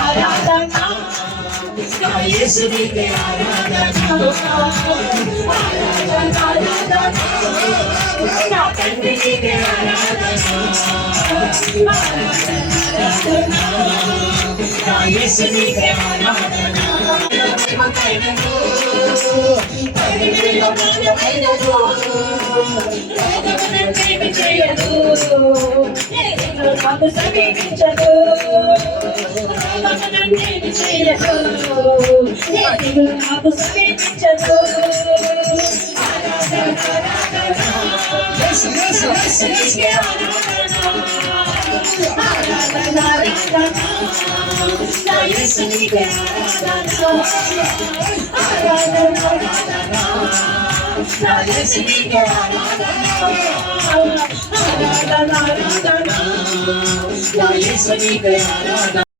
ఆరాధనా నా యేసునికే ఆరాధనా ఆరాధనా నా తండ్రికి ఆరాధనా ఆరాధనా నా యేసునికే ఆరాధనా నాకు సమీపించదు నాకు సమీపించదు ఆరాధన